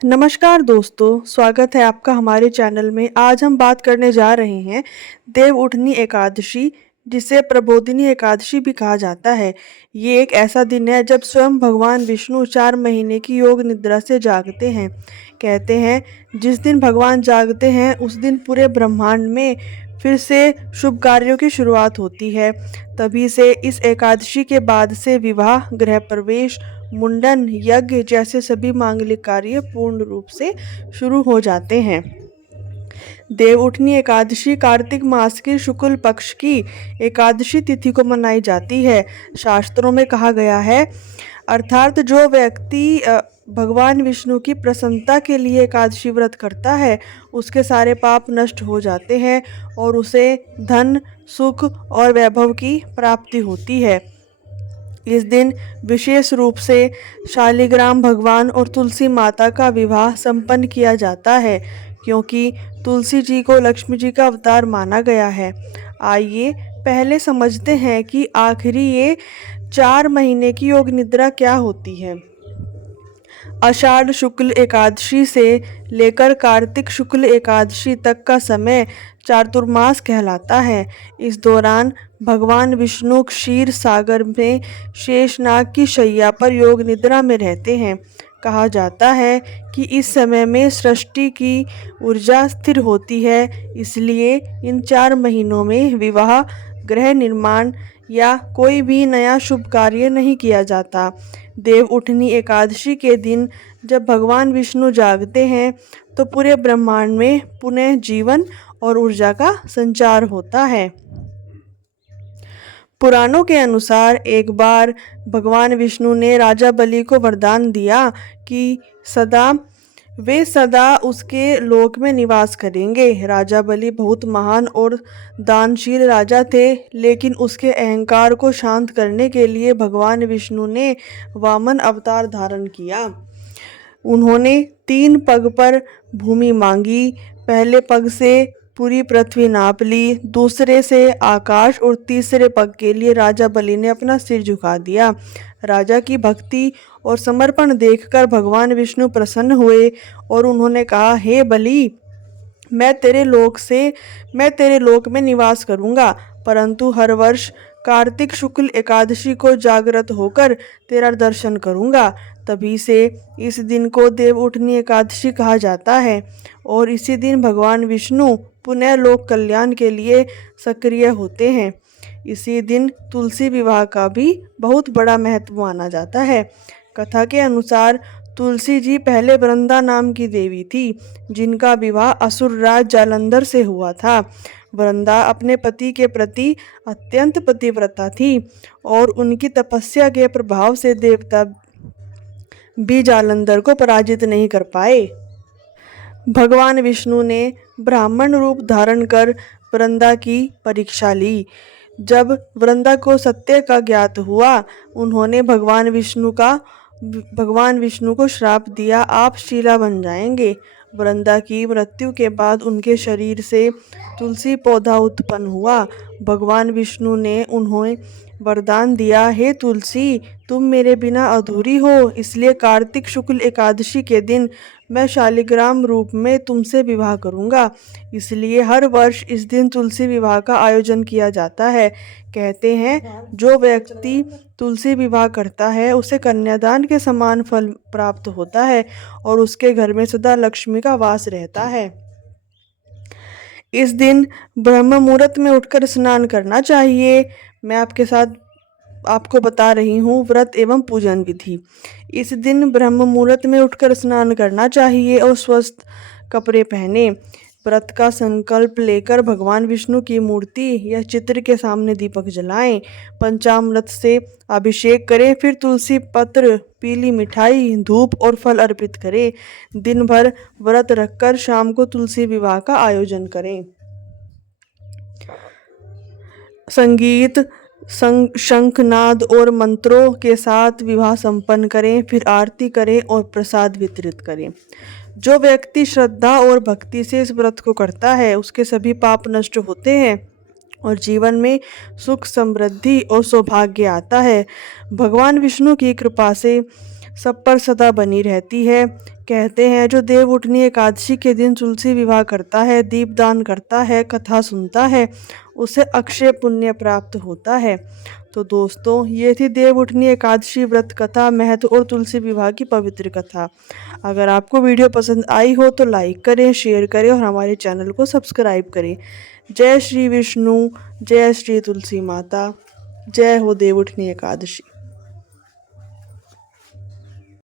नमस्कार दोस्तों, स्वागत है आपका हमारे चैनल में। आज हम बात करने जा रहे हैं देव उठनी एकादशी, जिसे प्रबोधिनी एकादशी भी कहा जाता है। ये एक ऐसा दिन है जब स्वयं भगवान विष्णु 4 महीने की योग निद्रा से जागते हैं। कहते हैं जिस दिन भगवान जागते हैं उस दिन पूरे ब्रह्मांड में फिर से शुभ कार्यों की शुरुआत होती है। तभी से इस एकादशी के बाद से विवाह, गृह प्रवेश, मुंडन, यज्ञ जैसे सभी मांगलिक कार्य पूर्ण रूप से शुरू हो जाते हैं। देवउठनी एकादशी कार्तिक मास की शुक्ल पक्ष की एकादशी तिथि को मनाई जाती है। शास्त्रों में कहा गया है, अर्थात जो व्यक्ति भगवान विष्णु की प्रसन्नता के लिए एकादशी व्रत करता है उसके सारे पाप नष्ट हो जाते हैं और उसे धन, सुख और वैभव की प्राप्ति होती है। इस दिन विशेष रूप से शालिग्राम भगवान और तुलसी माता का विवाह संपन्न किया जाता है, क्योंकि तुलसी जी को लक्ष्मी जी का अवतार माना गया है। आइए पहले समझते हैं कि आखिरी ये 4 महीने की योग निद्रा क्या होती है। आषाढ़ शुक्ल एकादशी से लेकर कार्तिक शुक्ल एकादशी तक का समय चातुर्मास कहलाता है। इस दौरान भगवान विष्णु क्षीर सागर में शेषनाग की शैया पर योग निद्रा में रहते हैं। कहा जाता है कि इस समय में सृष्टि की ऊर्जा स्थिर होती है, इसलिए इन 4 महीनों में विवाह, गृह निर्माण या कोई भी नया शुभ कार्य नहीं किया जाता। देव उठनी एकादशी के दिन जब भगवान विष्णु जागते हैं तो पूरे ब्रह्मांड में पुनः जीवन और ऊर्जा का संचार होता है। पुराणों के अनुसार एक बार भगवान विष्णु ने राजा बलि को वरदान दिया कि वे सदा उसके लोक में निवास करेंगे। राजा बलि बहुत महान और दानशील राजा थे, लेकिन उसके अहंकार को शांत करने के लिए भगवान विष्णु ने वामन अवतार धारण किया। उन्होंने 3 पग पर भूमि मांगी। पहले पग से पूरी पृथ्वी नाप ली, दूसरे से आकाश और तीसरे पग के लिए राजा बलि ने अपना सिर झुका दिया। राजा की भक्ति और समर्पण देखकर भगवान विष्णु प्रसन्न हुए और उन्होंने कहा, हे बलि, मैं तेरे लोक में निवास करूंगा, परंतु हर वर्ष कार्तिक शुक्ल एकादशी को जागृत होकर तेरा दर्शन करूंगा। तभी से इस दिन को देव उठनी एकादशी कहा जाता है और इसी दिन भगवान विष्णु पुनः लोक कल्याण के लिए सक्रिय होते हैं। इसी दिन तुलसी विवाह का भी बहुत बड़ा महत्व माना जाता है। कथा के अनुसार तुलसी जी पहले वृंदा नाम की देवी थी, जिनका विवाह असुरराज जालंधर से हुआ था। वृंदा अपने पति के प्रति अत्यंत पतिव्रता थी और उनकी तपस्या के प्रभाव से देवता भी जालंधर को पराजित नहीं कर पाए। भगवान विष्णु ने ब्राह्मण रूप धारण कर वृंदा की परीक्षा ली। जब वृंदा को सत्य का ज्ञात हुआ, उन्होंने भगवान विष्णु को श्राप दिया, आप शीला बन जाएंगे। वृंदा की मृत्यु के बाद उनके शरीर से तुलसी पौधा उत्पन्न हुआ। भगवान विष्णु ने उन्हें वरदान दिया, हे तुलसी, तुम मेरे बिना अधूरी हो, इसलिए कार्तिक शुक्ल एकादशी के दिन मैं शालिग्राम रूप में तुमसे विवाह करूंगा। इसलिए हर वर्ष इस दिन तुलसी विवाह का आयोजन किया जाता है। कहते हैं जो व्यक्ति तुलसी विवाह करता है उसे कन्यादान के समान फल प्राप्त होता है और उसके घर में सदा लक्ष्मी का वास रहता है। इस दिन ब्रह्म मुहूर्त में उठकर स्नान करना चाहिए। मैं आपको बता रही हूँ व्रत एवं पूजन विधि। इस दिन ब्रह्म मुहूर्त में उठकर स्नान करना चाहिए और स्वस्थ कपड़े पहने। व्रत का संकल्प लेकर भगवान विष्णु की मूर्ति या चित्र के सामने दीपक जलाएं, पंचामृत से अभिषेक करें, फिर तुलसी पत्र, पीली मिठाई, धूप और फल अर्पित करें। दिन भर व्रत रखकर शाम को तुलसी विवाह का आयोजन करें। संगीत, शंखनाद और मंत्रों के साथ विवाह संपन्न करें, फिर आरती करें और प्रसाद वितरित करें। जो व्यक्ति श्रद्धा और भक्ति से इस व्रत को करता है उसके सभी पाप नष्ट होते हैं और जीवन में सुख, समृद्धि और सौभाग्य आता है। भगवान विष्णु की कृपा से सब पर सदा बनी रहती है। कहते हैं जो देवउठनी एकादशी के दिन तुलसी विवाह करता है, दीपदान करता है, कथा सुनता है, उसे अक्षय पुण्य प्राप्त होता है। तो दोस्तों ये थी देवउठनी एकादशी व्रत कथा, महत्व और तुलसी विवाह की पवित्र कथा। अगर आपको वीडियो पसंद आई हो तो लाइक करें, शेयर करें और हमारे चैनल को सब्सक्राइब करें। जय श्री विष्णु, जय श्री तुलसी माता, जय हो देवउठनी एकादशी।